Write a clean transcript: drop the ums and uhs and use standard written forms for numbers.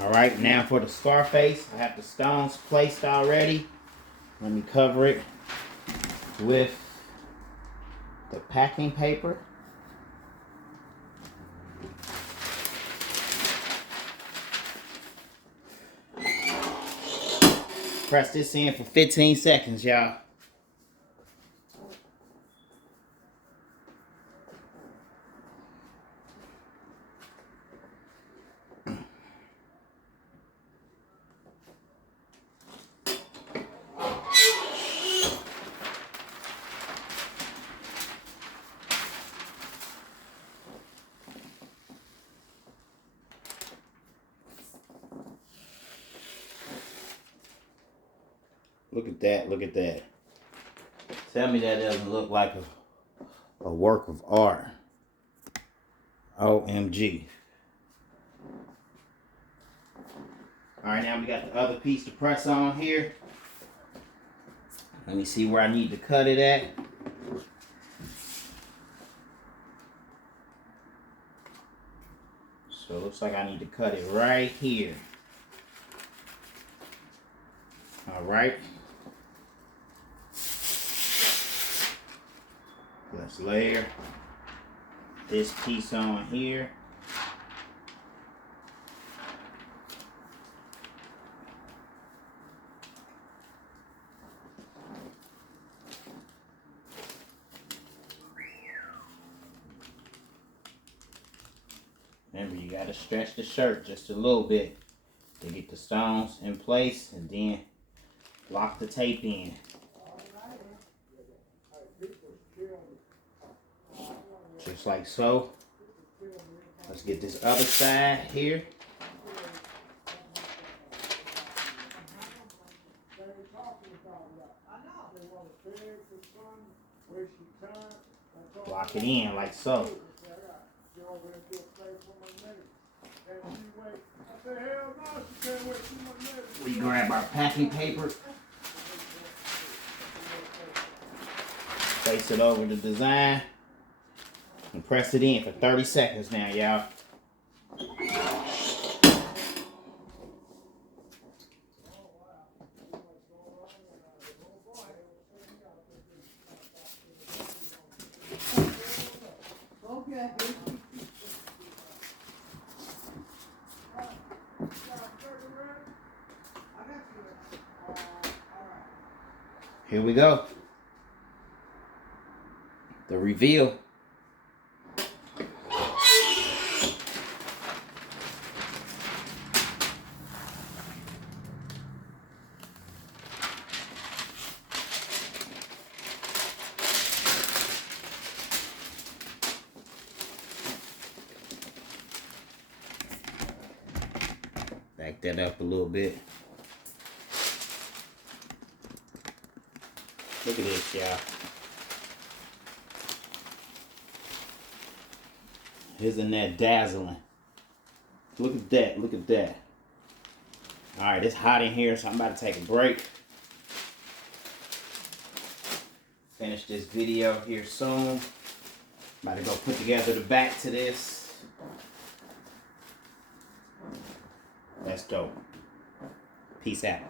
Alright, now for the Scarface, I have the stones placed already. Let me cover it with the packing paper. Press this in for 15 seconds, y'all. Look at that, look at that. Tell me that doesn't look like a work of art. OMG. Alright, now we got the other piece to press on here. Let me see where I need to cut it at. So it looks like I need to cut it right here. Alright. Let's layer this piece on here. Remember, you gotta stretch the shirt just a little bit to get the stones in place, and then lock the tape in. Just like so. Let's get this other side here. Lock it in like so. We grab our packing paper, place it over the design, and press it in for 30 seconds now, y'all. Here we go. The reveal. Back that up a little bit. Look at this, y'all. Isn't that dazzling? Look at that, look at that. Alright, it's hot in here, so I'm about to take a break. Finish this video here soon. About to go put together the back to this. That's dope. Peace out.